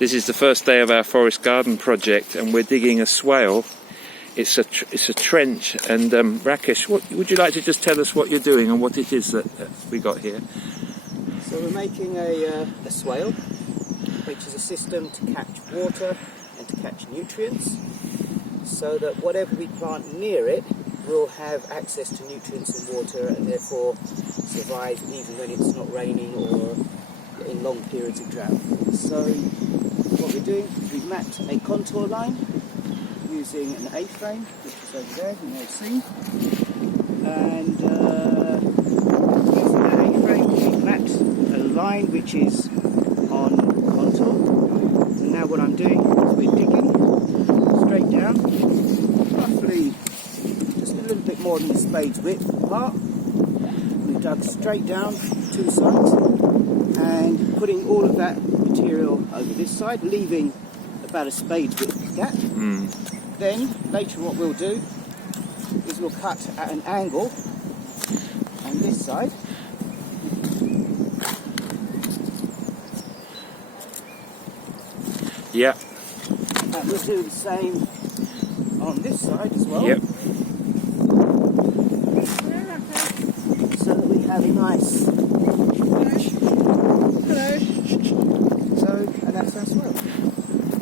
This is the first day of our forest garden project, and we're digging a swale. It's a trench, and Rakesh, would you like to just tell us what you're doing and what it is that we got here? So we're making a swale, which is a system to catch water and to catch nutrients, so that whatever we plant near it will have access to nutrients and water, and therefore survive even when it's not raining or in long periods of drought. So what we're doing, we've mapped a contour line using an A-frame, which is over there, you may have seen. And using that A-frame, we've mapped a line which is on contour. And now what I'm doing is we're digging straight down, roughly just a little bit more than the spade's width apart. We've dug straight down 2 sides and putting all of that material over this side, leaving about a spade's width gap. Then later what we'll do is we'll cut at an angle on this side. Yeah. And we'll do the same on this side as well. Yep. So that we have a nice